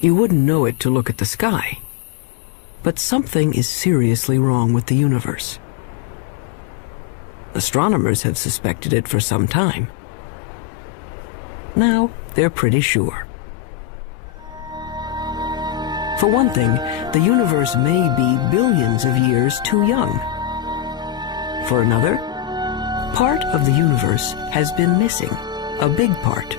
You wouldn't know it to look at the sky. But something is seriously wrong with the universe. Astronomers have suspected it for some time. Now they're pretty sure. For one thing, the universe may be billions of years too young. For another, part of the universe has been missing, a big part.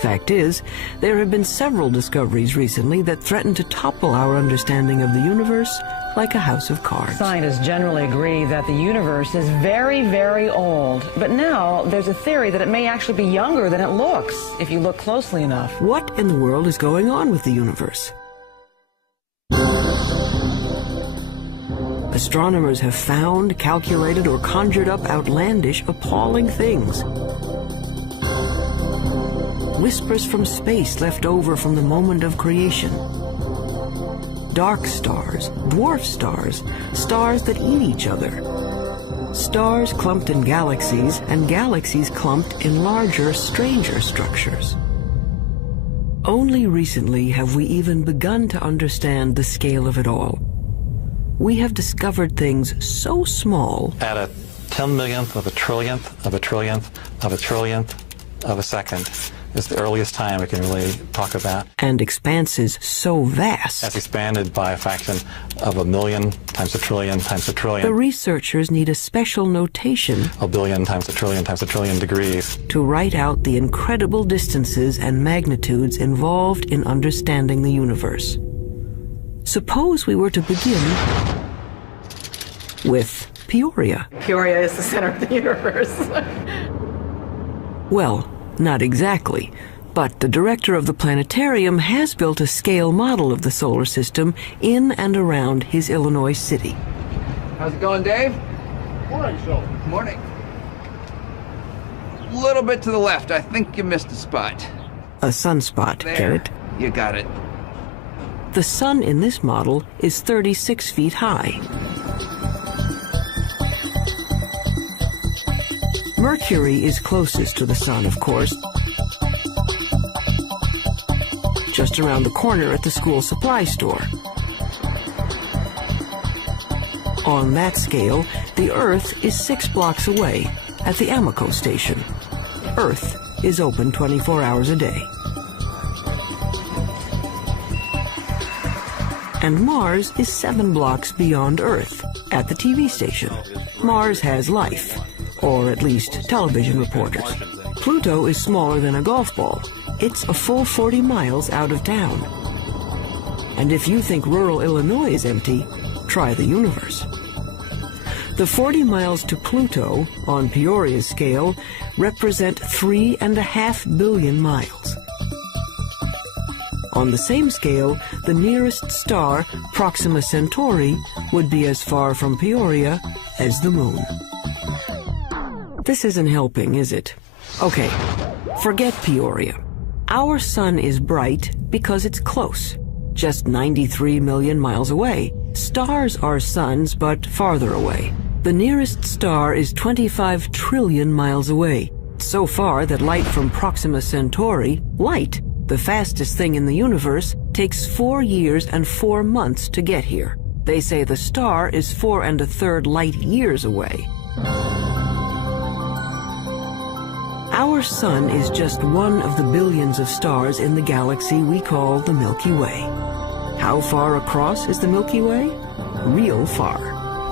Fact is, there have been several discoveries recently that threaten to topple our understanding of the universe like a house of cards. Scientists generally agree that the universe is very, very old. But now there's a theory that it may actually be younger than it looks, if you look closely enough. What in the world is going on with the universe? Astronomers have found, calculated, or conjured up outlandish, appalling things. Whispers from space left over from the moment of creation. Dark stars, dwarf stars, stars that eat each other. Stars clumped in galaxies, and galaxies clumped in larger, stranger structures. Only recently have we even begun to understand the scale of it all. We have discovered things so small. At a 10 millionth of a trillionth of a trillionth of a trillionth of a second is the earliest time we can really talk about. And expanses so vast. That's expanded by a fraction of a million times a trillion times a trillion. The researchers need a special notation. A billion times a trillion degrees. To write out the incredible distances and magnitudes involved in understanding the universe. Suppose we were to begin with Peoria. Peoria is the center of the universe. Well, not exactly, but the director of the planetarium has built a scale model of the solar system in and around his Illinois city. How's it going, Dave? Morning, Phil. Morning. A little bit to the left. I think you missed a spot. A sunspot, There. get it? You got it. The sun in this model is 36 feet high. Mercury is closest to the sun, of course. Just around the corner at the school supply store. On that scale, the Earth is 6 blocks away at the Amoco station. Earth is open 24 hours a day. And Mars is 7 blocks beyond Earth at the TV station. Mars has life, or at least television reporters. Pluto is smaller than a golf ball. It's a full 40 miles out of town. And if you think rural Illinois is empty, try the universe. The 40 miles to Pluto, on Peoria's scale, represent 3.5 billion miles. On the same scale, the nearest star, Proxima Centauri, would be as far from Peoria as the moon. This isn't helping, is it? Okay, forget Peoria. Our sun is bright because it's close, just 93 million miles away. Stars are suns, but farther away. The nearest star is 25 trillion miles away, so far that light from Proxima Centauri, light, the fastest thing in the universe, takes 4 years and 4 months to get here. They say the star is 4 1/3 light years away. Our sun is just one of the billions of stars in the galaxy we call the Milky Way. How far across is the Milky Way? Real far,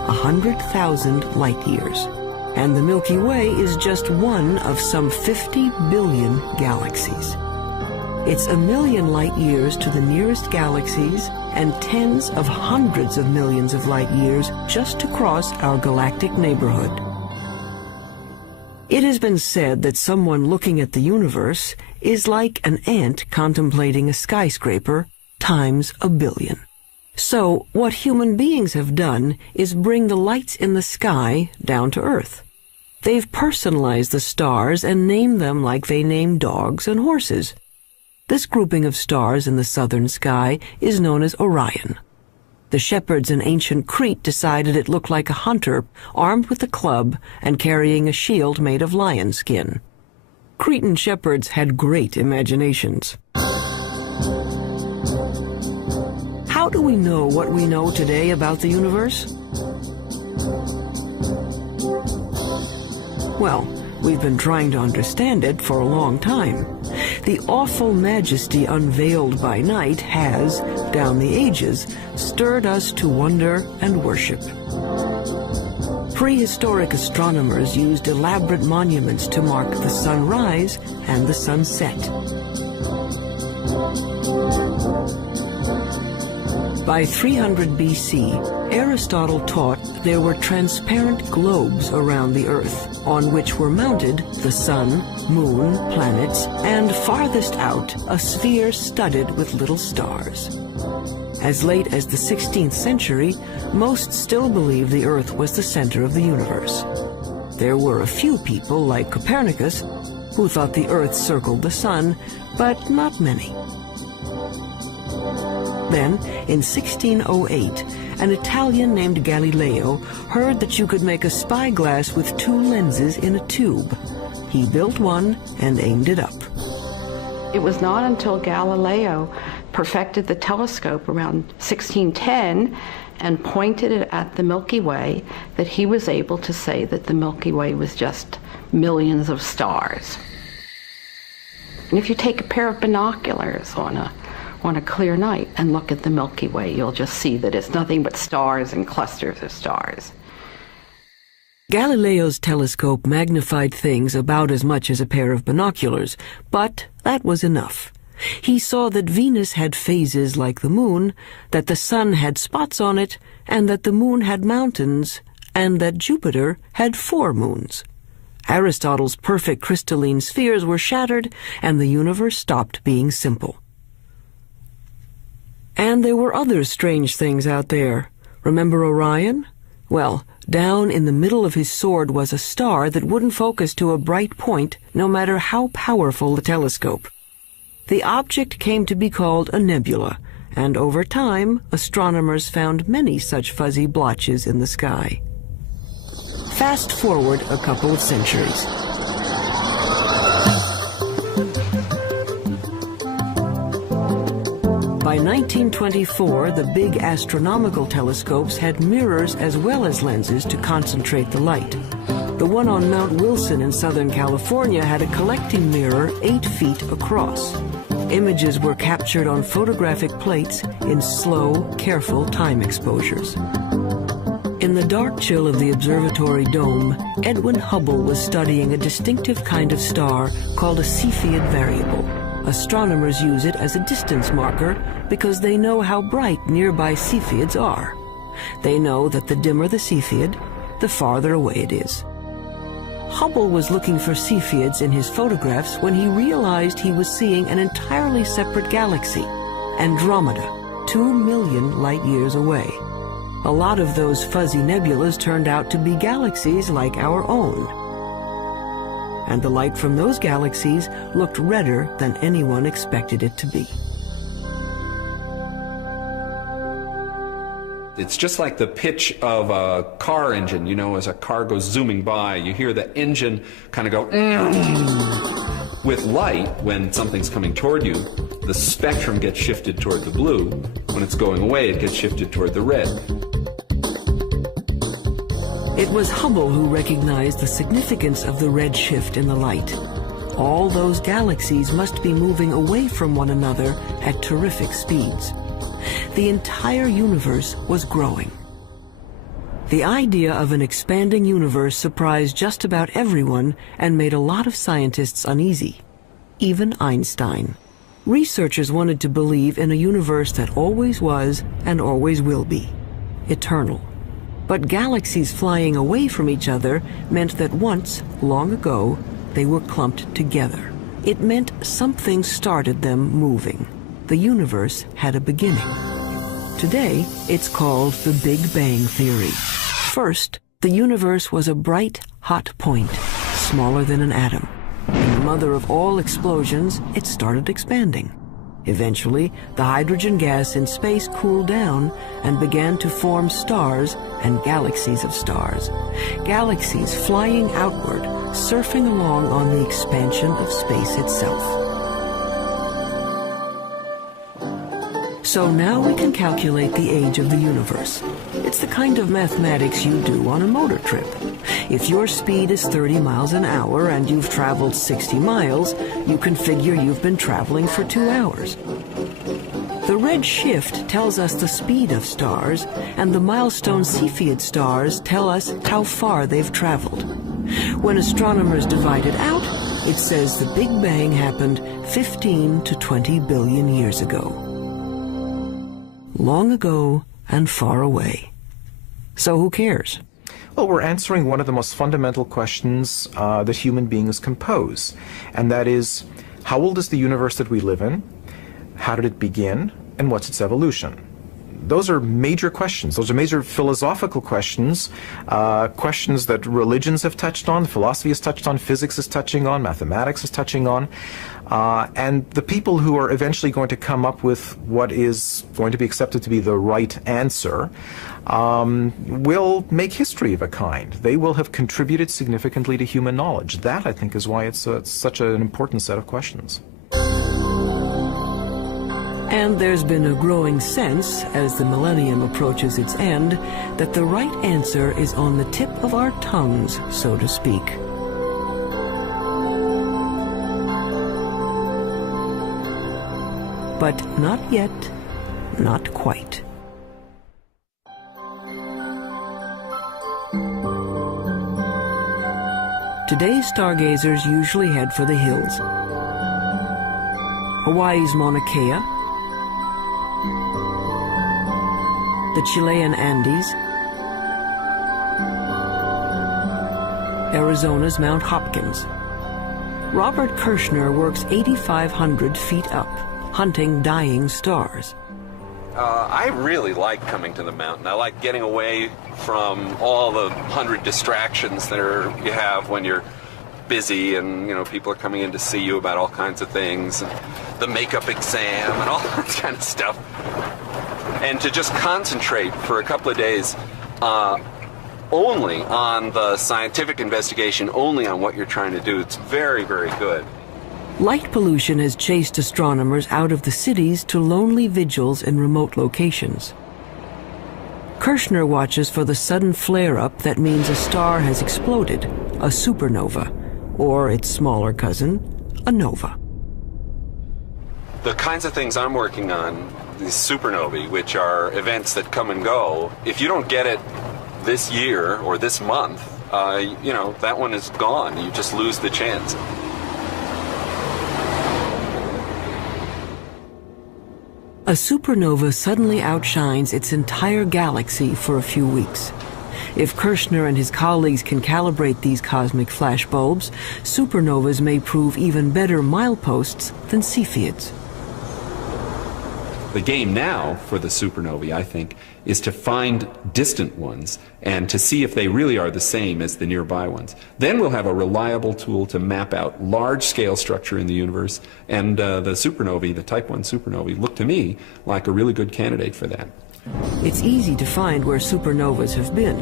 100,000 light years. And the Milky Way is just one of some 50 billion galaxies. It's 1 million light years to the nearest galaxies and tens of hundreds of millions of light years just to cross our galactic neighborhood. It has been said that someone looking at the universe is like an ant contemplating a skyscraper times 1 billion. So what human beings have done is bring the lights in the sky down to Earth. They've personalized the stars and named them like they name dogs and horses. This grouping of stars in the southern sky is known as Orion. The shepherds in ancient Crete decided it looked like a hunter armed with a club and carrying a shield made of lion skin. Cretan shepherds had great imaginations. how do we know what we know today about the universe? Well, we've been trying to understand it for a long time. The awful majesty unveiled by night has, down the ages, stirred us to wonder and worship. Prehistoric astronomers used elaborate monuments to mark the sunrise and the sunset. By 300 BC, Aristotle taught there were transparent globes around the Earth, on which were mounted the sun, moon, planets, and farthest out, a sphere studded with little stars. As late as the 16th century, most still believed the Earth was the center of the universe. There were a few people, like Copernicus, who thought the Earth circled the sun, but not many. Then, in 1608, an Italian named Galileo heard that you could make a spyglass with two lenses in a tube. He built one and aimed it up. It was not until Galileo perfected the telescope around 1610 and pointed it at the Milky Way that he was able to say that the Milky Way was just millions of stars. And if you take a pair of binoculars on a clear night and look at the Milky Way, you'll just see that it's nothing but stars and clusters of stars. Galileo's telescope magnified things about as much as a pair of binoculars, but that was enough. He saw that Venus had phases like the moon, that the sun had spots on it, and that the moon had mountains, and that Jupiter had 4 moons. Aristotle's perfect crystalline spheres were shattered, and the universe stopped being simple. And there were other strange things out there. Remember Orion? Well, down in the middle of his sword was a star that wouldn't focus to a bright point, no matter how powerful the telescope. The object came to be called a nebula, and over time, astronomers found many such fuzzy blotches in the sky. Fast forward a couple of centuries. By 1924, the big astronomical telescopes had mirrors as well as lenses to concentrate the light. The one on Mount Wilson in Southern California had a collecting mirror 8 feet across. Images were captured on photographic plates in slow, careful time exposures. In the dark chill of the observatory dome, Edwin Hubble was studying a distinctive kind of star called a Cepheid variable. Astronomers use it as a distance marker because they know how bright nearby Cepheids are. They know that the dimmer the Cepheid, the farther away it is. Hubble was looking for Cepheids in his photographs when he realized he was seeing an entirely separate galaxy, Andromeda, 2 million light-years away. A lot of those fuzzy nebulas turned out to be galaxies like our own. And the light from those galaxies looked redder than anyone expected it to be. It's just like the pitch of a car engine. You know, as a car goes zooming by, you hear the engine kind of go. With light, when something's coming toward you, the spectrum gets shifted toward the blue. When it's going away, it gets shifted toward the red. It was Hubble who recognized the significance of the red shift in the light. All those galaxies must be moving away from one another at terrific speeds. The entire universe was growing. The idea of an expanding universe surprised just about everyone and made a lot of scientists uneasy, even Einstein. Researchers wanted to believe in a universe that always was and always will be, eternal. But galaxies flying away from each other meant that once, long ago, they were clumped together. It meant something started them moving. The universe had a beginning. Today, it's called the Big Bang Theory. First, the universe was a bright, hot point, smaller than an atom. In the mother of all explosions, it started expanding. Eventually, the hydrogen gas in space cooled down and began to form stars and galaxies of stars. Galaxies flying outward, surfing along on the expansion of space itself. So now we can calculate the age of the universe. It's the kind of mathematics you do on a motor trip. If your speed is 30 miles an hour and you've traveled 60 miles, you can figure you've been traveling for 2 hours. The red shift tells us the speed of stars, and the milestone Cepheid stars tell us how far they've traveled. When astronomers divide it out, it says the Big Bang happened 15 to 20 billion years ago. Long ago and far away. So who cares? Well, we're answering one of the most fundamental questions that human beings can pose, and that is, how old is the universe that we live in? How did it begin? And what's its evolution? Those are major questions. Those are major philosophical questions, questions that religions have touched on, philosophy has touched on, physics is touching on, mathematics is touching on. And the people who are eventually going to come up with what is going to be accepted to be the right answer will make history of a kind. They will have contributed significantly to human knowledge. That, I think, is why it's such an important set of questions. And there's been a growing sense, as the millennium approaches its end, that the right answer is on the tip of our tongues, so to speak. But not yet, not quite. Today's stargazers usually head for the hills. Hawaii's Mauna Kea, the Chilean Andes, Arizona's Mount Hopkins. Robert Kirshner works 8,500 feet up, hunting dying stars. I really like coming to the mountain. I like getting away from all the 100 distractions that you have when you're busy, and people are coming in to see you about all kinds of things, and the makeup exam and all that kind of stuff. And to just concentrate for a couple of days only on the scientific investigation, only on what you're trying to do, it's very, very good. Light pollution has chased astronomers out of the cities to lonely vigils in remote locations. Kirshner watches for the sudden flare-up that means a star has exploded, a supernova, or its smaller cousin, a nova. The kinds of things I'm working on, these supernovae, which are events that come and go, if you don't get it this year or this month, that one is gone. You just lose the chance. A supernova suddenly outshines its entire galaxy for a few weeks. If Kirshner and his colleagues can calibrate these cosmic flashbulbs, supernovas may prove even better mileposts than Cepheids. The game now for the supernovae, I think, is to find distant ones and to see if they really are the same as the nearby ones. Then we'll have a reliable tool to map out large-scale structure in the universe, and the supernovae, the Type 1 supernovae, look to me like a really good candidate for that. It's easy to find where supernovas have been.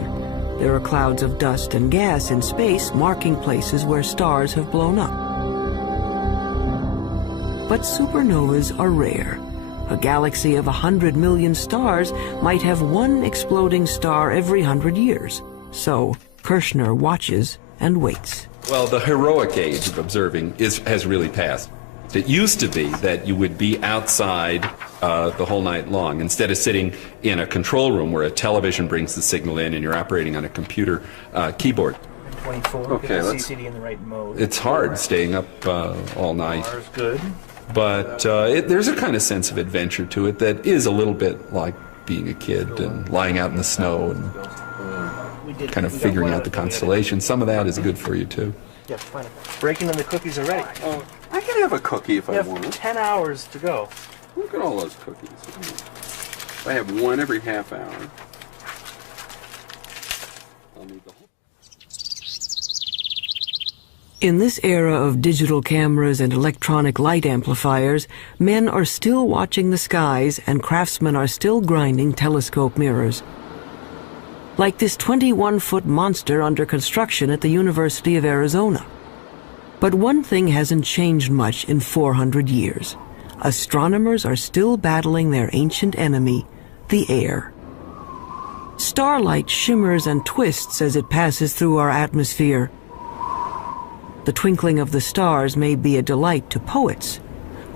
There are clouds of dust and gas in space marking places where stars have blown up. But supernovas are rare. A galaxy of 100 million stars might have one exploding star every 100 years. So Kirshner watches and waits. Well, the heroic age of observing has really passed. It used to be that you would be outside the whole night long, instead of sitting in a control room where a television brings the signal in and you're operating on a computer keyboard. 24. Okay, CCD in the right mode. It's hard staying up all night. Ours good. But there's a kind of sense of adventure to it that is a little bit like being a kid and lying out in the snow and kind of figuring out the constellations. Some of that is good for you, too. Yeah, fine. Breaking in the cookies already. Oh, I can have a cookie if I You want. have 10 hours to go. Look at all those cookies. I have one every half hour. I'll need the whole. In this era of digital cameras and electronic light amplifiers, men are still watching the skies and craftsmen are still grinding telescope mirrors. Like this 21-foot monster under construction at the University of Arizona. But one thing hasn't changed much in 400 years. astronomers are still battling their ancient enemy, the air. Starlight shimmers and twists as it passes through our atmosphere. The twinkling of the stars may be a delight to poets,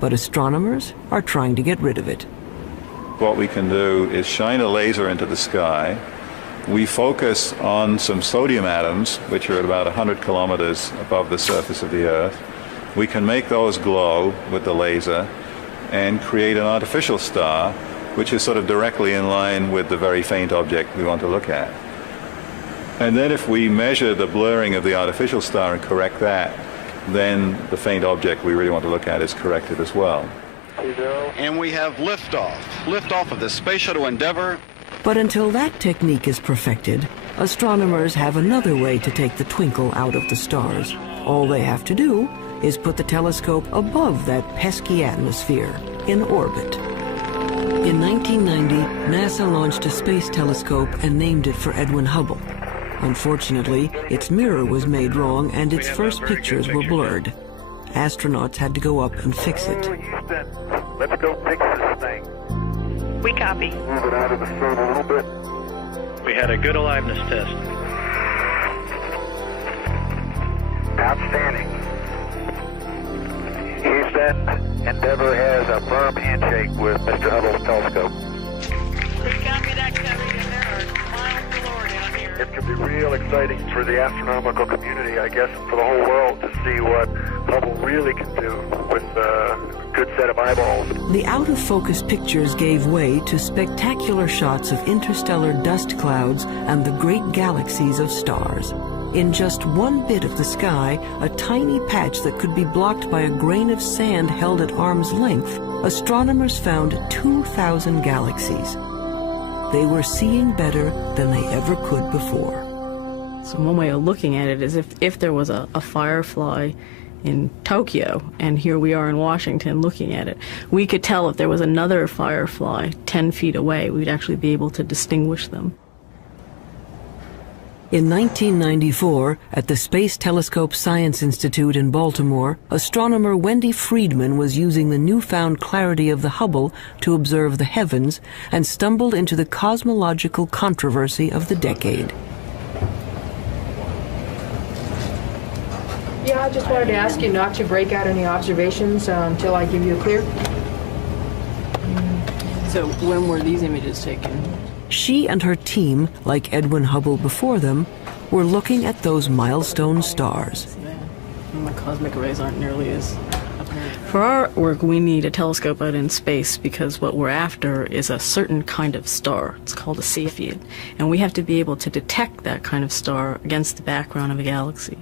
but astronomers are trying to get rid of it. What we can do is shine a laser into the sky. We focus on some sodium atoms, which are at about 100 kilometers above the surface of the Earth. We can make those glow with the laser and create an artificial star, which is sort of directly in line with the very faint object we want to look at. And then if we measure the blurring of the artificial star and correct that, then the faint object we really want to look at is corrected as well. And we have liftoff. Liftoff of the Space Shuttle Endeavour. But until that technique is perfected, astronomers have another way to take the twinkle out of the stars. All they have to do is put the telescope above that pesky atmosphere, in orbit. In 1990, NASA launched a space telescope and named it for Edwin Hubble. Unfortunately, its mirror was made wrong and its first pictures were blurred. Astronauts had to go up and fix it. Houston, let's go fix this thing. We copy. Move it out of the sun a little bit. We had a good aliveness test. Outstanding. Houston, Endeavour has a firm handshake with Mr. Hubble's telescope. Please copy that, Kevin. There are miles galore down here. It could be real exciting for the astronomical community, I guess, and for the whole world to see what Hubble really can do with a good set of eyeballs. The out-of-focus pictures gave way to spectacular shots of interstellar dust clouds and the great galaxies of stars. In just one bit of the sky, a tiny patch that could be blocked by a grain of sand held at arm's length, astronomers found 2,000 galaxies. They were seeing better than they ever could before. So one way of looking at it is if there was a firefly in Tokyo, and here we are in Washington looking at it, we could tell if there was another firefly 10 feet away. We'd actually be able to distinguish them. In 1994, at the Space Telescope Science Institute in Baltimore, astronomer Wendy Friedman was using the newfound clarity of the Hubble to observe the heavens and stumbled into the cosmological controversy of the decade. Yeah, I just wanted to ask you not to break out any observations until I give you a clear. So when were these images taken? She and her team, like Edwin Hubble before them, were looking at those milestone stars. My cosmic rays aren't nearly as apparent. For our work, we need a telescope out in space because what we're after is a certain kind of star. It's called a Cepheid. And we have to be able to detect that kind of star against the background of a galaxy.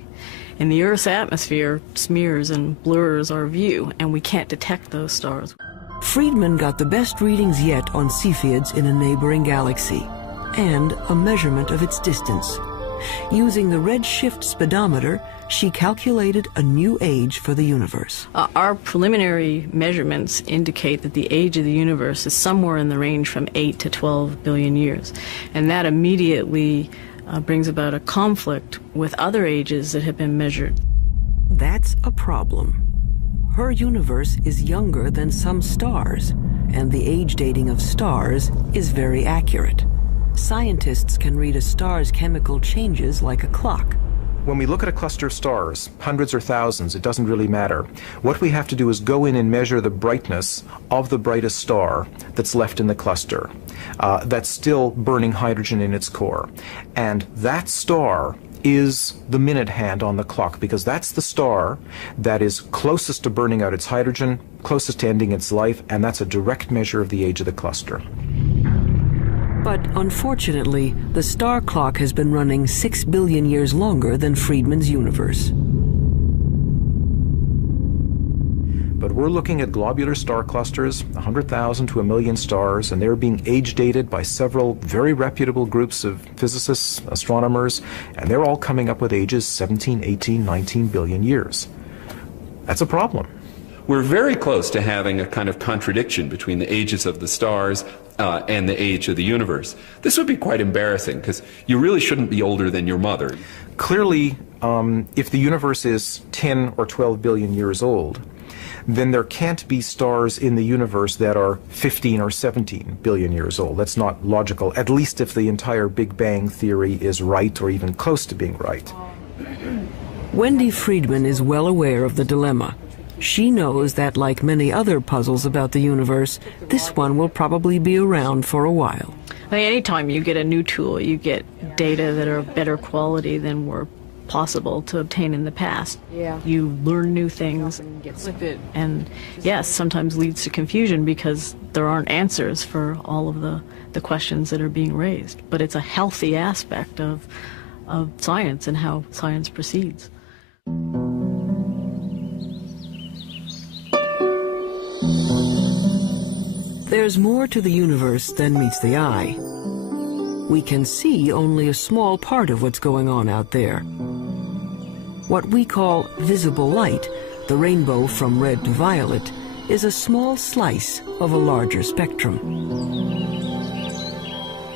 And the Earth's atmosphere smears and blurs our view, and we can't detect those stars. Friedman got the best readings yet on Cepheids in a neighboring galaxy, and a measurement of its distance. Using the redshift speedometer, she calculated a new age for the universe. Our preliminary measurements indicate that the age of the universe is somewhere in the range from 8 to 12 billion years. And that immediately brings about a conflict with other ages that have been measured. That's a problem. Her universe is younger than some stars, and the age dating of stars is very accurate. Scientists can read a star's chemical changes like a clock. When we look at a cluster of stars, hundreds or thousands, it doesn't really matter. What we have to do is go in and measure the brightness of the brightest star that's left in the cluster, that's still burning hydrogen in its core. And that star is the minute hand on the clock, because that's the star that is closest to burning out its hydrogen, closest to ending its life, and that's a direct measure of the age of the cluster. But unfortunately, the star clock has been running 6 billion years longer than Friedman's universe. But we're looking at globular star clusters, 100,000 to 1 million stars, and they're being age dated by several very reputable groups of physicists, astronomers, and they're all coming up with ages 17, 18, 19 billion years. That's a problem. We're very close to having a kind of contradiction between the ages of the stars and the age of the universe. This would be quite embarrassing, because you really shouldn't be older than your mother. Clearly, if the universe is 10 or 12 billion years old, then there can't be stars in the universe that are 15 or 17 billion years old. That's not logical, at least if the entire Big Bang theory is right or even close to being right. Wendy Friedman is well aware of the dilemma. She knows that, like many other puzzles about the universe, this one will probably be around for a while. I mean, anytime you get a new tool, you get data that are of better quality than were possible to obtain in the past. Yeah. You learn new things, and yes, sometimes leads to confusion because there aren't answers for all of the questions that are being raised. But it's a healthy aspect of science and how science proceeds. There's more to the universe than meets the eye. We can see only a small part of what's going on out there. What we call visible light, the rainbow from red to violet, is a small slice of a larger spectrum.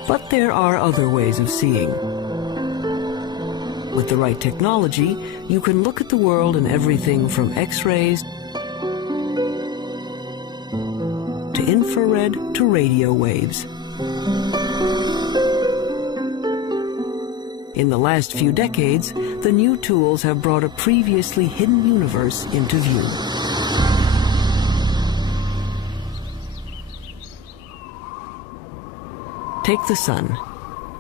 But there are other ways of seeing. With the right technology, you can look at the world in everything from X-rays to infrared to radio waves. In the last few decades, the new tools have brought a previously hidden universe into view. Take the sun.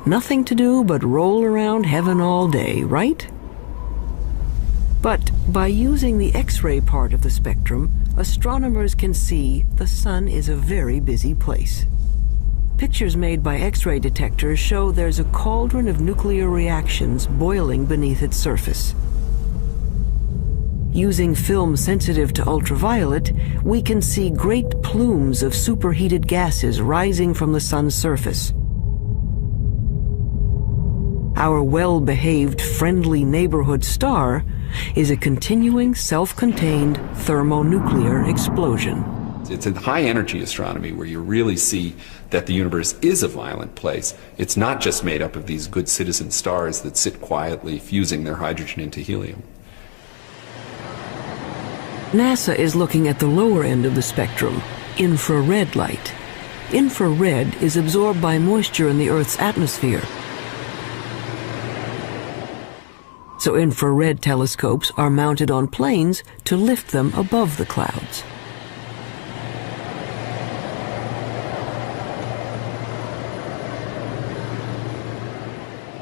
Nothing to do but roll around heaven all day, right? But by using the X-ray part of the spectrum, astronomers can see the sun is a very busy place. Pictures made by X-ray detectors show there's a cauldron of nuclear reactions boiling beneath its surface. Using film sensitive to ultraviolet, we can see great plumes of superheated gases rising from the sun's surface. Our well-behaved, friendly neighborhood star is a continuing, self-contained thermonuclear explosion. It's in high-energy astronomy where you really see that the universe is a violent place. It's not just made up of these good citizen stars that sit quietly fusing their hydrogen into helium. NASA is looking at the lower end of the spectrum, infrared light. Infrared is absorbed by moisture in the Earth's atmosphere. So infrared telescopes are mounted on planes to lift them above the clouds.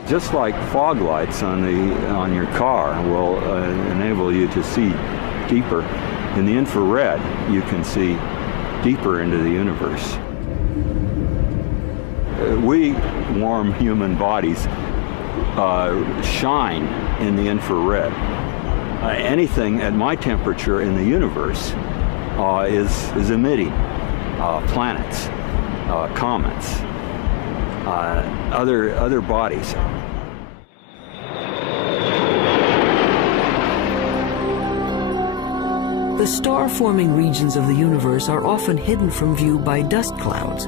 Just like fog lights on your car will enable you to see deeper, in the infrared you can see deeper into the universe. We warm human bodies shine in the infrared. Anything at my temperature in the universe is emitting planets, comets, other bodies. The star-forming regions of the universe are often hidden from view by dust clouds,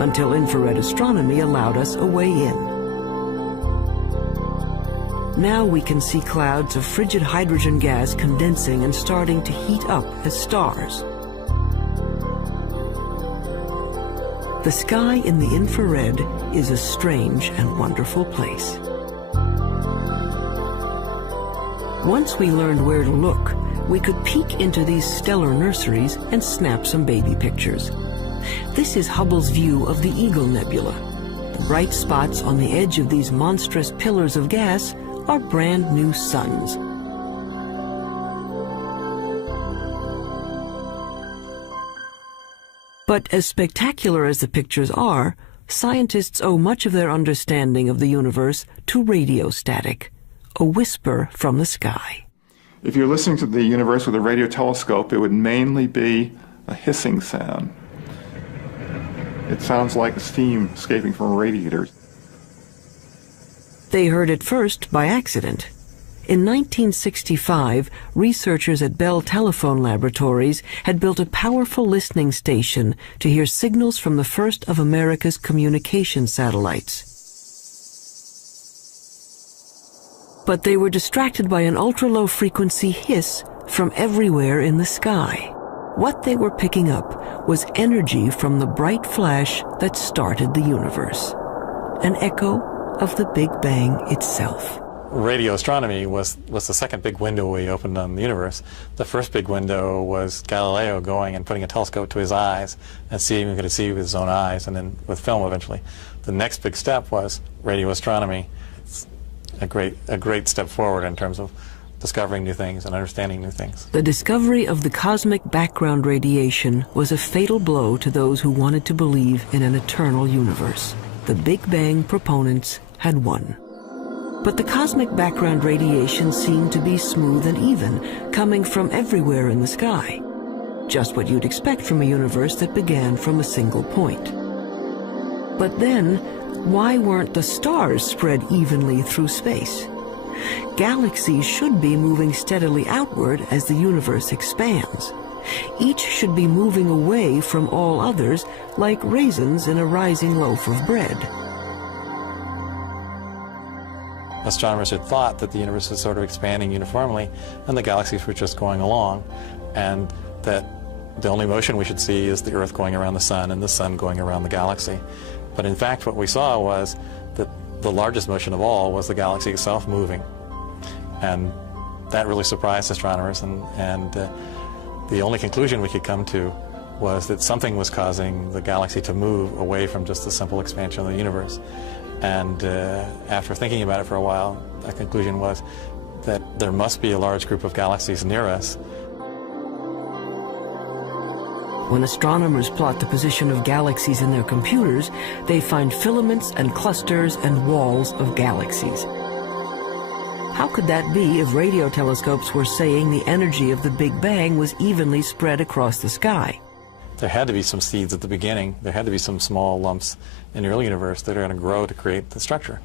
until infrared astronomy allowed us a way in. Now we can see clouds of frigid hydrogen gas condensing and starting to heat up as stars. The sky in the infrared is a strange and wonderful place. Once we learned where to look, we could peek into these stellar nurseries and snap some baby pictures. This is Hubble's view of the Eagle Nebula. The bright spots on the edge of these monstrous pillars of gas are brand new suns. But as spectacular as the pictures are, scientists owe much of their understanding of the universe to radio static, a whisper from the sky. If you're listening to the universe with a radio telescope, it would mainly be a hissing sound. It sounds like steam escaping from radiators. They heard it first by accident. In 1965, researchers at Bell Telephone Laboratories had built a powerful listening station to hear signals from the first of America's communication satellites. But they were distracted by an ultra-low frequency hiss from everywhere in the sky. What they were picking up was energy from the bright flash that started the universe, an echo of the Big Bang itself. Radio astronomy was the second big window we opened on the universe. The first big window was Galileo going and putting a telescope to his eyes and seeing if he could see with his own eyes, and then with film eventually. The next big step was radio astronomy. It's a great step forward in terms of discovering new things and understanding new things. The discovery of the cosmic background radiation was a fatal blow to those who wanted to believe in an eternal universe. The Big Bang proponents had won. But the cosmic background radiation seemed to be smooth and even, coming from everywhere in the sky. Just what you'd expect from a universe that began from a single point. But then, why weren't the stars spread evenly through space? Galaxies should be moving steadily outward as the universe expands. Each should be moving away from all others like raisins in a rising loaf of bread. Astronomers had thought that the universe was sort of expanding uniformly and the galaxies were just going along, and that the only motion we should see is the Earth going around the Sun and the Sun going around the galaxy. But in fact what we saw was that the largest motion of all was the galaxy itself moving. And that really surprised astronomers, and the only conclusion we could come to was that something was causing the galaxy to move away from just the simple expansion of the universe. And after thinking about it for a while, the conclusion was that there must be a large group of galaxies near us. When astronomers plot the position of galaxies in their computers, they find filaments and clusters and walls of galaxies. How could that be if radio telescopes were saying the energy of the Big Bang was evenly spread across the sky? There had to be some seeds at the beginning. There had to be some small lumps in the early universe that are going to grow to create the structure.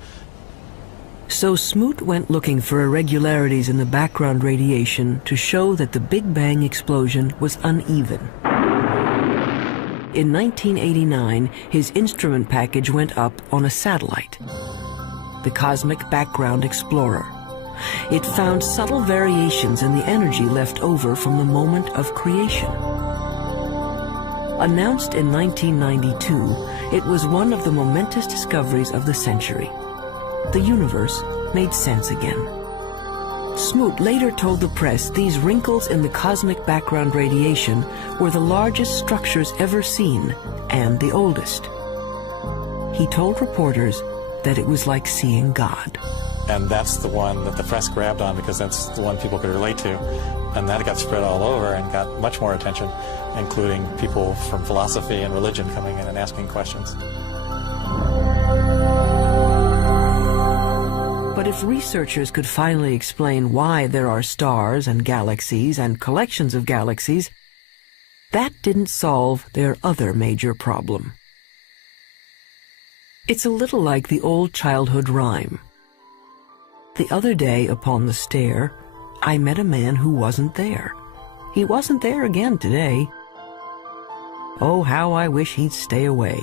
So Smoot went looking for irregularities in the background radiation to show that the Big Bang explosion was uneven. In 1989, his instrument package went up on a satellite, the Cosmic Background Explorer. It found subtle variations in the energy left over from the moment of creation. Announced in 1992, it was one of the momentous discoveries of the century. The universe made sense again. Smoot later told the press these wrinkles in the cosmic background radiation were the largest structures ever seen and the oldest. He told reporters that it was like seeing God. And that's the one that the press grabbed on because that's the one people could relate to. And that got spread all over and got much more attention, including people from philosophy and religion coming in and asking questions. But if researchers could finally explain why there are stars and galaxies and collections of galaxies, that didn't solve their other major problem. It's a little like the old childhood rhyme. The other day upon the stair, I met a man who wasn't there. He wasn't there again today. Oh, how I wish he'd stay away.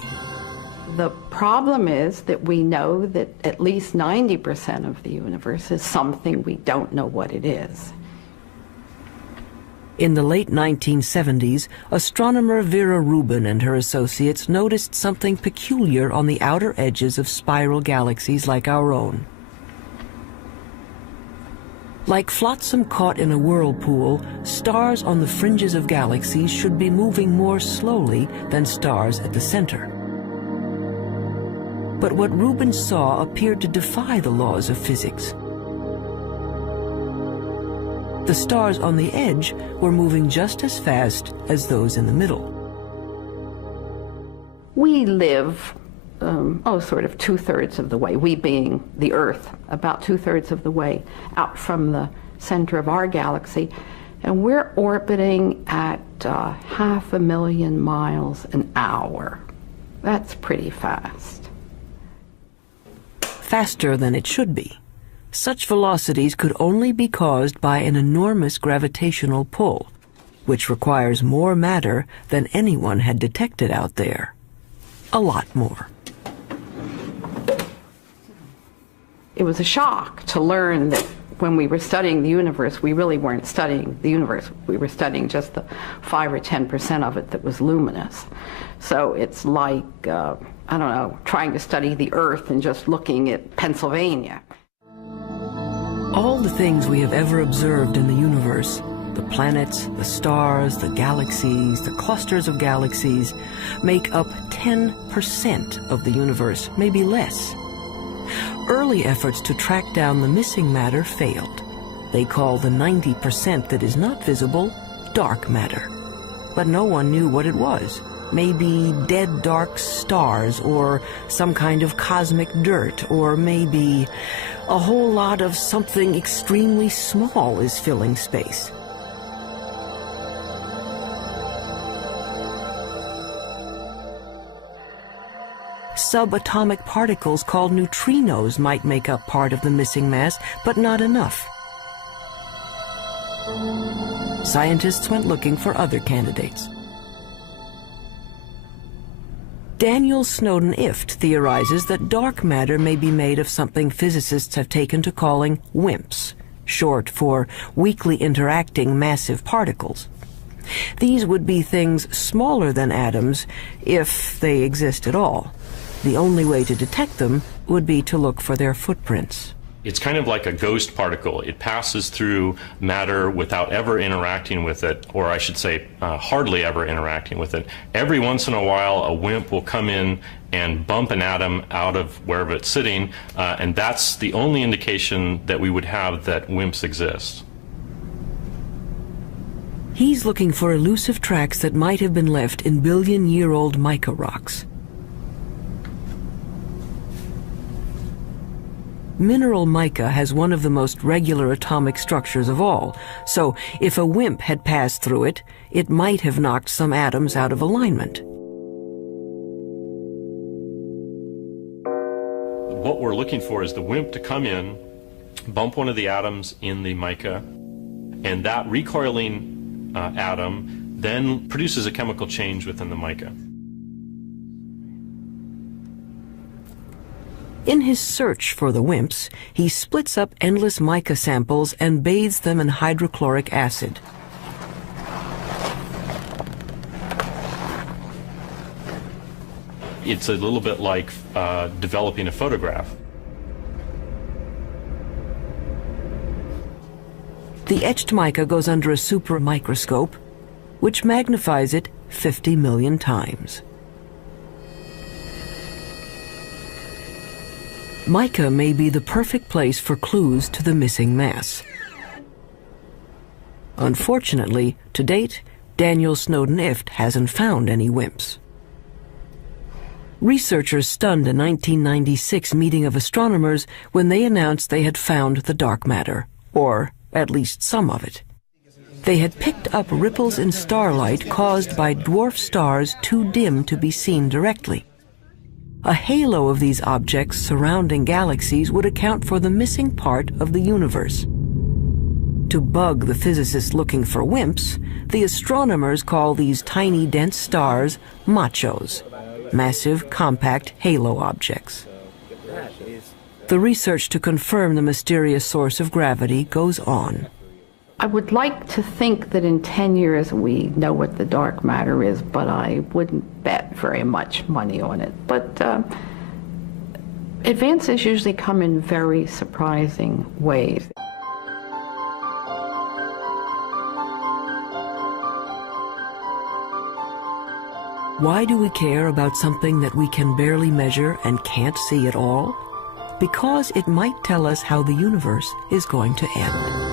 The problem is that we know that at least 90% of the universe is something we don't know what it is. In the late 1970s, astronomer Vera Rubin and her associates noticed something peculiar on the outer edges of spiral galaxies like our own. Like flotsam caught in a whirlpool, stars on the fringes of galaxies should be moving more slowly than stars at the center. But what Rubin saw appeared to defy the laws of physics. The stars on the edge were moving just as fast as those in the middle. We live, sort of 2/3 of the way, we being the Earth, about 2/3 of the way out from the center of our galaxy, and we're orbiting at 500,000 miles an hour. That's pretty fast. Faster than it should be. Such velocities could only be caused by an enormous gravitational pull, which requires more matter than anyone had detected out there. A lot more. It was a shock to learn that when we were studying the universe, we really weren't studying the universe. We were studying just the 5 or 10% of it that was luminous. So it's like, I don't know, trying to study the Earth and just looking at Pennsylvania. All the things we have ever observed in the universe, the planets, the stars, the galaxies, the clusters of galaxies, make up 10% of the universe, maybe less. Early efforts to track down the missing matter failed. They call the 90% that is not visible dark matter. But no one knew what it was. Maybe dead dark stars, or some kind of cosmic dirt, or maybe a whole lot of something extremely small is filling space. Subatomic particles called neutrinos might make up part of the missing mass, but not enough. Scientists went looking for other candidates. Daniel Snowden Ift theorizes that dark matter may be made of something physicists have taken to calling WIMPs, short for weakly interacting massive particles. These would be things smaller than atoms, if they exist at all. The only way to detect them would be to look for their footprints. It's kind of like a ghost particle. It passes through matter without ever interacting with it, or I should say hardly ever interacting with it. Every once in a while, a WIMP will come in and bump an atom out of wherever it's sitting, and that's the only indication that we would have that WIMPs exist. He's looking for elusive tracks that might have been left in billion-year-old mica rocks. Mineral mica has one of the most regular atomic structures of all, so if a WIMP had passed through it, it might have knocked some atoms out of alignment. What we're looking for is the WIMP to come in, bump one of the atoms in the mica, and that recoiling atom then produces a chemical change within the mica. In his search for the WIMPs, he splits up endless mica samples and bathes them in hydrochloric acid. It's a little bit like developing a photograph. The etched mica goes under a super microscope, which magnifies it 50 million times. Mica may be the perfect place for clues to the missing mass. Unfortunately, to date, Daniel Snowden Ift hasn't found any WIMPs. Researchers stunned a 1996 meeting of astronomers when they announced they had found the dark matter, or at least some of it. They had picked up ripples in starlight caused by dwarf stars too dim to be seen directly. A halo of these objects surrounding galaxies would account for the missing part of the universe. To bug the physicists looking for WIMPs, the astronomers call these tiny dense stars machos, massive compact halo objects. The research to confirm the mysterious source of gravity goes on. I would like to think that in 10 years we know what the dark matter is, but I wouldn't bet very much money on it. But advances usually come in very surprising ways. Why do we care about something that we can barely measure and can't see at all? Because it might tell us how the universe is going to end.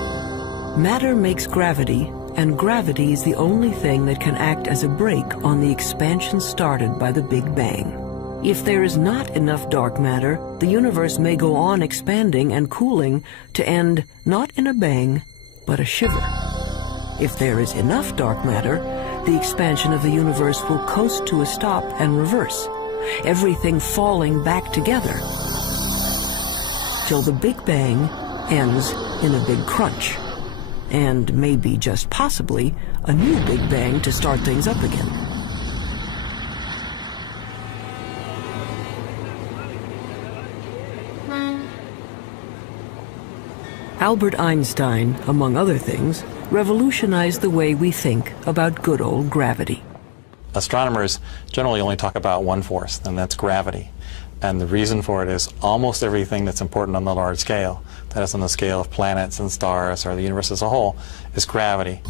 Matter makes gravity, and gravity is the only thing that can act as a brake on the expansion started by the Big Bang. If there is not enough dark matter, the universe may go on expanding and cooling to end not in a bang, but a shiver. If there is enough dark matter, the expansion of the universe will coast to a stop and reverse, everything falling back together, till the Big Bang ends in a big crunch. And maybe, just possibly, a new Big Bang to start things up again. Albert Einstein, among other things, revolutionized the way we think about good old gravity. Astronomers generally only talk about one force, and that's gravity. And the reason for it is almost everything that's important on the large scale, that is on the scale of planets and stars or the universe as a whole, is gravity.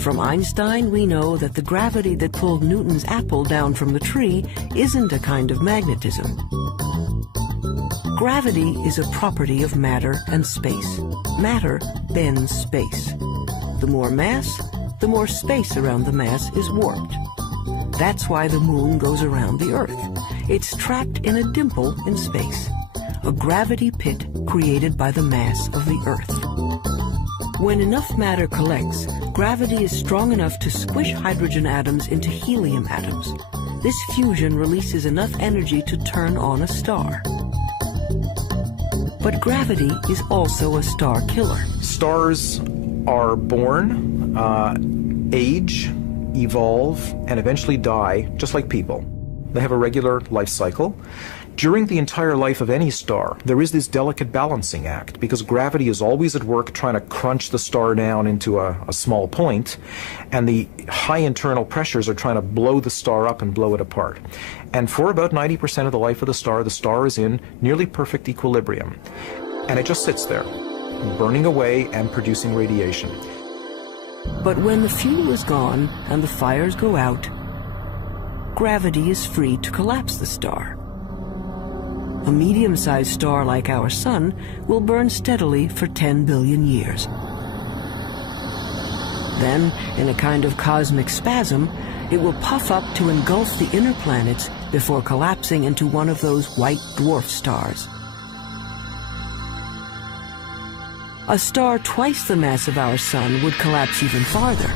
From Einstein, we know that the gravity that pulled Newton's apple down from the tree isn't a kind of magnetism. Gravity is a property of matter and space. Matter bends space. The more mass, the more space around the mass is warped. That's why the moon goes around the Earth. It's trapped in a dimple in space, a gravity pit created by the mass of the Earth. When enough matter collects, gravity is strong enough to squish hydrogen atoms into helium atoms. This fusion releases enough energy to turn on a star. But gravity is also a star killer. Stars are born, age, evolve, and eventually die, just like people. They have a regular life cycle. During the entire life of any star, there is this delicate balancing act, because gravity is always at work trying to crunch the star down into a small point, and the high internal pressures are trying to blow the star up and blow it apart. And for about 90% of the life of the star is in nearly perfect equilibrium. And it just sits there, burning away and producing radiation. But when the fuel is gone and the fires go out, gravity is free to collapse the star. A medium-sized star like our Sun will burn steadily for 10 billion years. Then, in a kind of cosmic spasm, it will puff up to engulf the inner planets before collapsing into one of those white dwarf stars. A star twice the mass of our Sun would collapse even farther,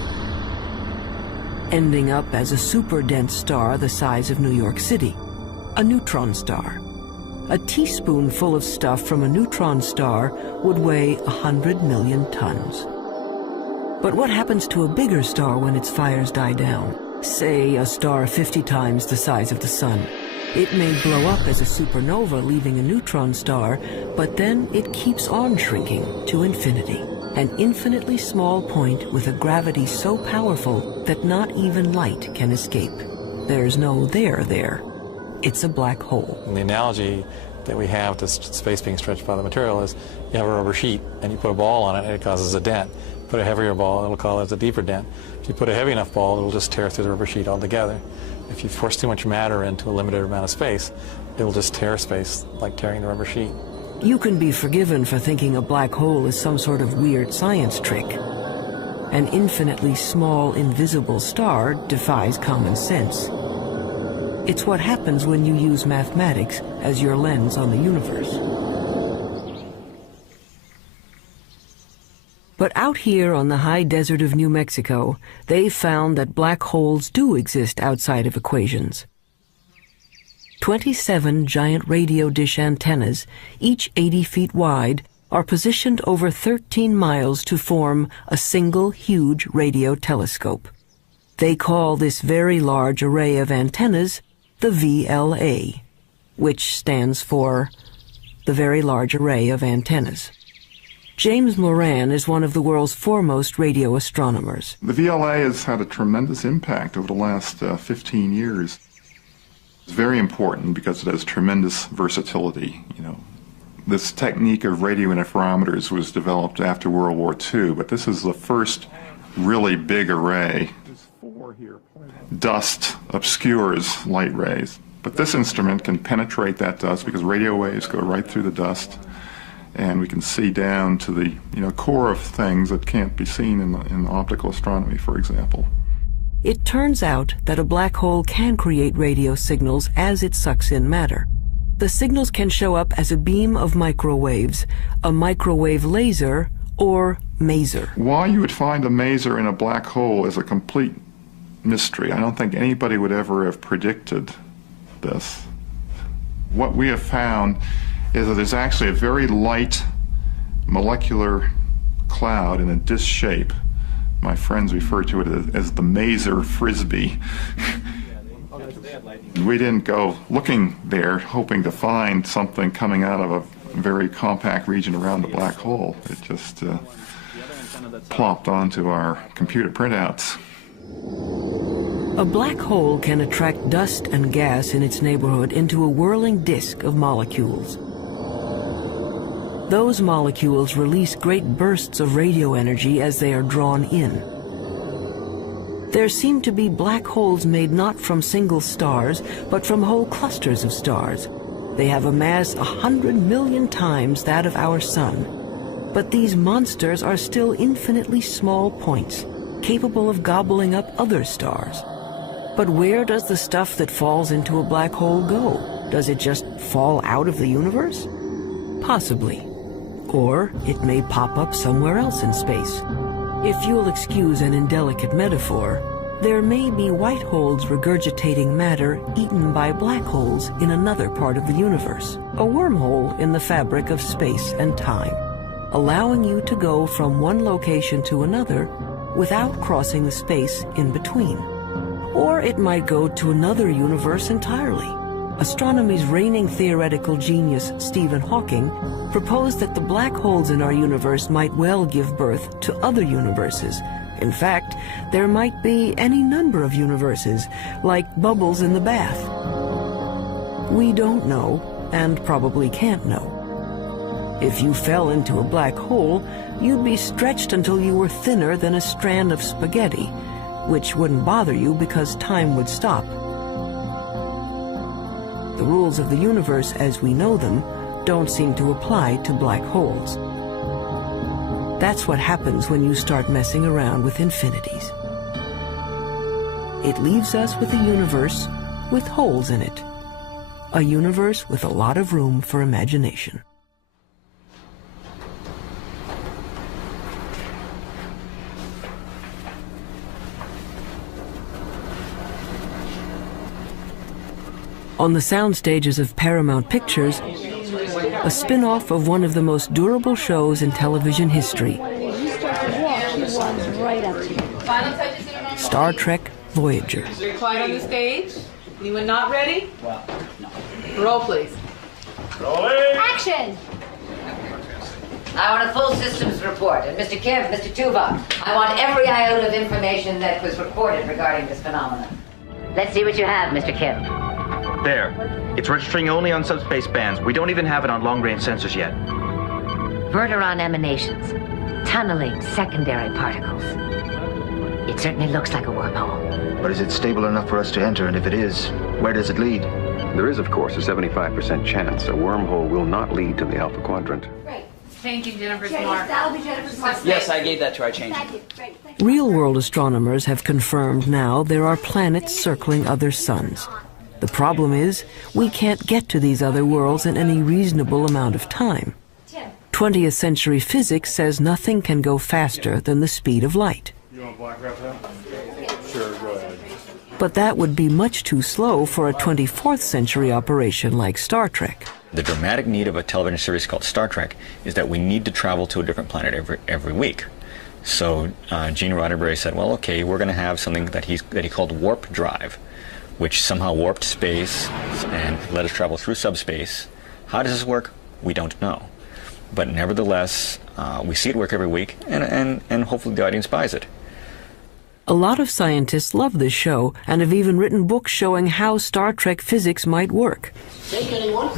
ending up as a super-dense star the size of New York City, a neutron star. A teaspoonful of stuff from a neutron star would weigh 100 million tons. But what happens to a bigger star when its fires die down? Say a star 50 times the size of the Sun. It may blow up as a supernova, leaving a neutron star, but then it keeps on shrinking to infinity. An infinitely small point with a gravity so powerful that not even light can escape. There's no there there. It's a black hole. And the analogy that we have to space being stretched by the material is you have a rubber sheet and you put a ball on it and it causes a dent. Put a heavier ball, it'll cause a deeper dent. If you put a heavy enough ball, it'll just tear through the rubber sheet altogether. If you force too much matter into a limited amount of space, it'll just tear space like tearing the rubber sheet. You can be forgiven for thinking a black hole is some sort of weird science trick. An infinitely small, invisible star defies common sense. It's what happens when you use mathematics as your lens on the universe. But out here on the high desert of New Mexico, they've found that black holes do exist outside of equations. 27 giant radio dish antennas, each 80 feet wide, are positioned over 13 miles to form a single huge radio telescope. They call this very large array of antennas the VLA, which stands for the Very Large Array of Antennas. James Moran is one of the world's foremost radio astronomers. The VLA has had a tremendous impact over the last 15 years. It's very important because it has tremendous versatility. This technique of radio interferometers was developed after World War II, but this is the first really big array. Dust obscures light rays, but this instrument can penetrate that dust because radio waves go right through the dust, and we can see down to the core of things that can't be seen in optical astronomy, for example. It turns out that a black hole can create radio signals as it sucks in matter. The signals can show up as a beam of microwaves, a microwave laser, or maser. Why you would find a maser in a black hole is a complete mystery. I don't think anybody would ever have predicted this. What we have found is that there's actually a very light molecular cloud in a disc shape. My friends refer to it as the maser frisbee. We didn't go looking there hoping to find something coming out of a very compact region around the black hole. It just plopped onto our computer printouts. A black hole can attract dust and gas in its neighborhood into a whirling disk of molecules. Those molecules release great bursts of radio energy as they are drawn in. There seem to be black holes made not from single stars, but from whole clusters of stars. They have a mass 100 million times that of our sun. But these monsters are still infinitely small points, capable of gobbling up other stars. But where does the stuff that falls into a black hole go? Does it just fall out of the universe? Possibly. Or it may pop up somewhere else in space. If you'll excuse an indelicate metaphor, there may be white holes regurgitating matter eaten by black holes in another part of the universe, a wormhole in the fabric of space and time, allowing you to go from one location to another without crossing the space in between. Or it might go to another universe entirely. Astronomy's reigning theoretical genius, Stephen Hawking, proposed that the black holes in our universe might well give birth to other universes. In fact, there might be any number of universes, like bubbles in the bath. We don't know, and probably can't know. If you fell into a black hole, you'd be stretched until you were thinner than a strand of spaghetti, which wouldn't bother you because time would stop. The rules of the universe as we know them don't seem to apply to black holes. That's what happens when you start messing around with infinities. It leaves us with a universe with holes in it. A universe with a lot of room for imagination. On the sound stages of Paramount Pictures, a spin-off of one of the most durable shows in television history, Star Trek Voyager. Quiet on the stage. Anyone not ready? Roll, please. Rolling. Action! I want a full systems report. And Mr. Kim, Mr. Tuvok, I want every iota of information that was recorded regarding this phenomenon. Let's see what you have, Mr. Kim. There. It's registering only on subspace bands. We don't even have it on long-range sensors yet. Verteron emanations. Tunneling secondary particles. It certainly looks like a wormhole. But is it stable enough for us to enter? And if it is, where does it lead? There is, of course, a 75% chance a wormhole will not lead to the Alpha Quadrant. Great. Changing Jennifer's mark. That'll be Jennifer's mark. Yes, I gave that to her. I changed it. Real-world astronomers have confirmed now there are planets circling other suns. The problem is, we can't get to these other worlds in any reasonable amount of time. 20th century physics says nothing can go faster than the speed of light. You want black wrap that? Sure, go ahead. But that would be much too slow for a 24th century operation like Star Trek. The dramatic need of a television series called Star Trek is that we need to travel to a different planet every week. So Gene Roddenberry said, well, okay, we're going to have something that he called warp drive, which somehow warped space and let us travel through subspace. How does this work? We don't know. But nevertheless, we see it work every week, and hopefully the audience buys it. A lot of scientists love this show and have even written books showing how Star Trek physics might work. Shake anyone?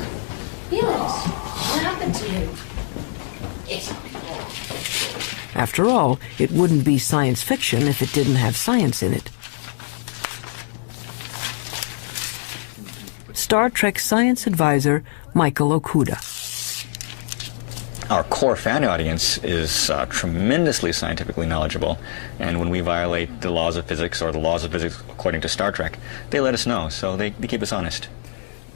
Felix, what happened to you? It's After all, it wouldn't be science fiction if it didn't have science in it. Star Trek science advisor Michael Okuda. Our core fan audience is tremendously scientifically knowledgeable, and when we violate the laws of physics or the laws of physics according to Star Trek, they let us know, so they keep us honest.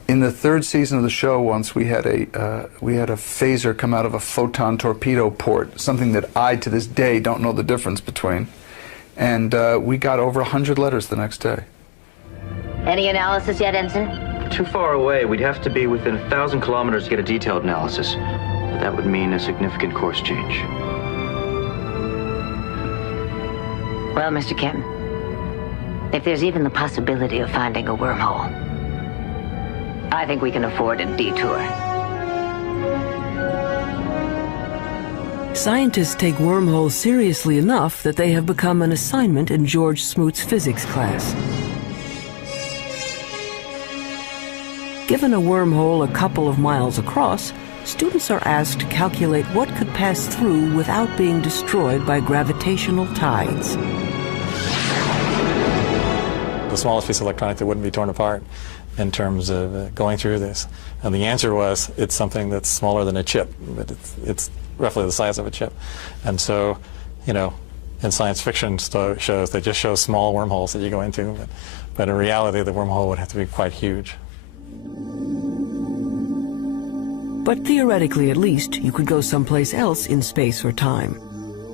In the third season of the show, once we had a phaser come out of a photon torpedo port, something that I, to this day, don't know the difference between. And we got over 100 letters the next day. Any analysis yet, Ensign? Too far away. We'd have to be within 1,000 kilometers to get a detailed analysis. But that would mean a significant course change. Well, Mr. Kim, if there's even the possibility of finding a wormhole, I think we can afford a detour. Scientists take wormholes seriously enough that they have become an assignment in George Smoot's physics class. Given a wormhole a couple of miles across, students are asked to calculate what could pass through without being destroyed by gravitational tides. The smallest piece of electronic that wouldn't be torn apart in terms of going through this. And the answer was, it's something that's smaller than a chip, but it's roughly the size of a chip. And so, you know, in science fiction shows, they just show small wormholes that you go into, but in reality, the wormhole would have to be quite huge. But theoretically, at least, you could go someplace else in space or time.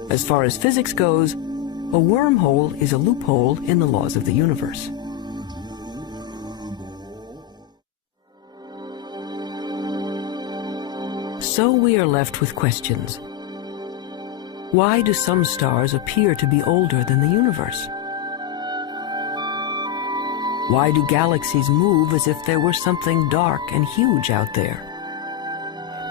As far as physics goes, a wormhole is a loophole in the laws of the universe. So we are left with questions. Why do some stars appear to be older than the universe? Why do galaxies move as if there were something dark and huge out there?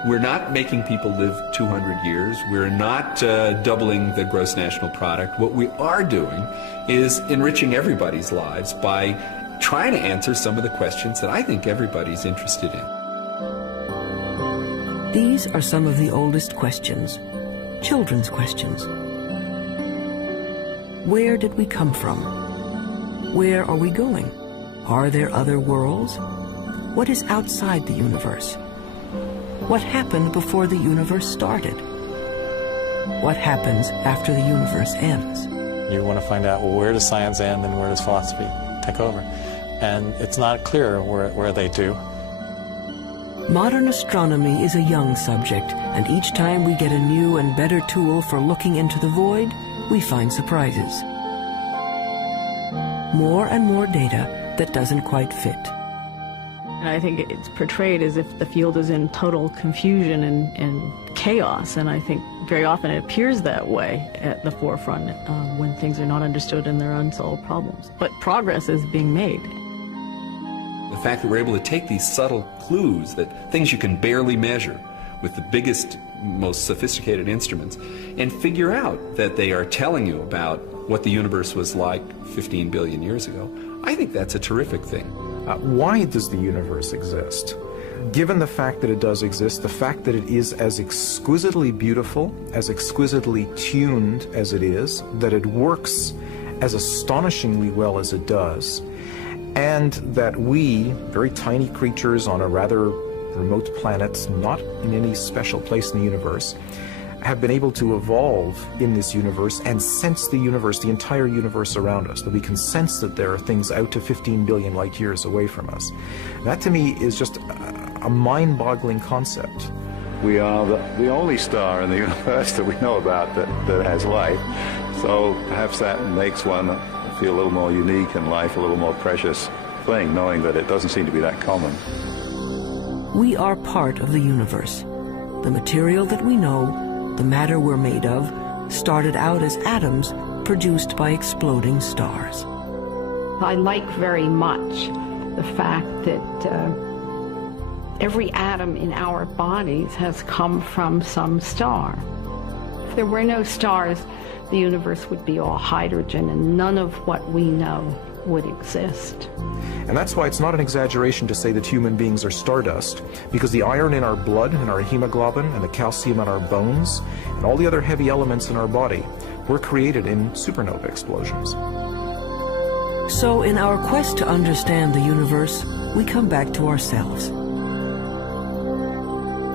We're not making people live 200 years. We're not doubling the gross national product. What we are doing is enriching everybody's lives by trying to answer some of the questions that I think everybody's interested in. These are some of the oldest questions, children's questions. Where did we come from? Where are we going? Are there other worlds? What is outside the universe? What happened before the universe started? What happens after the universe ends? You want to find out, well, where does science end and where does philosophy take over? And it's not clear where they do. Modern astronomy is a young subject, and each time we get a new and better tool for looking into the void, we find surprises. More and more data that doesn't quite fit. And I think it's portrayed as if the field is in total confusion and chaos, and I think very often it appears that way at the forefront when things are not understood and there are unsolved problems. But progress is being made. The fact that we're able to take these subtle clues, that things you can barely measure with the biggest, most sophisticated instruments, and figure out that they are telling you about what the universe was like 15 billion years ago, I think that's a terrific thing. Why does the universe exist? Given the fact that it does exist, the fact that it is as exquisitely beautiful, as exquisitely tuned as it is, that it works as astonishingly well as it does, and that we, very tiny creatures on a rather remote planet, not in any special place in the universe, have been able to evolve in this universe and sense the universe, the entire universe around us, that we can sense that there are things out to 15 billion light years away from us. That to me is just a mind-boggling concept. We are the only star in the universe that we know about that has life, so perhaps that makes one feel a little more unique and life a little more precious thing, knowing that it doesn't seem to be that common. We are part of the universe. The material that we know, the matter we're made of, started out as atoms produced by exploding stars. I like very much the fact that every atom in our bodies has come from some star. If there were no stars, the universe would be all hydrogen and none of what we know would exist. And that's why it's not an exaggeration to say that human beings are stardust, because the iron in our blood and our hemoglobin and the calcium in our bones and all the other heavy elements in our body were created in supernova explosions. So in our quest to understand the universe, we come back to ourselves.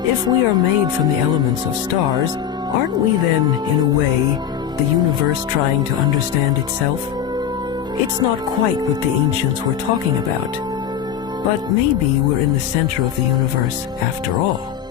If we are made from the elements of stars, aren't we then, in a way, the universe trying to understand itself? It's not quite what the ancients were talking about, but maybe we're in the center of the universe after all.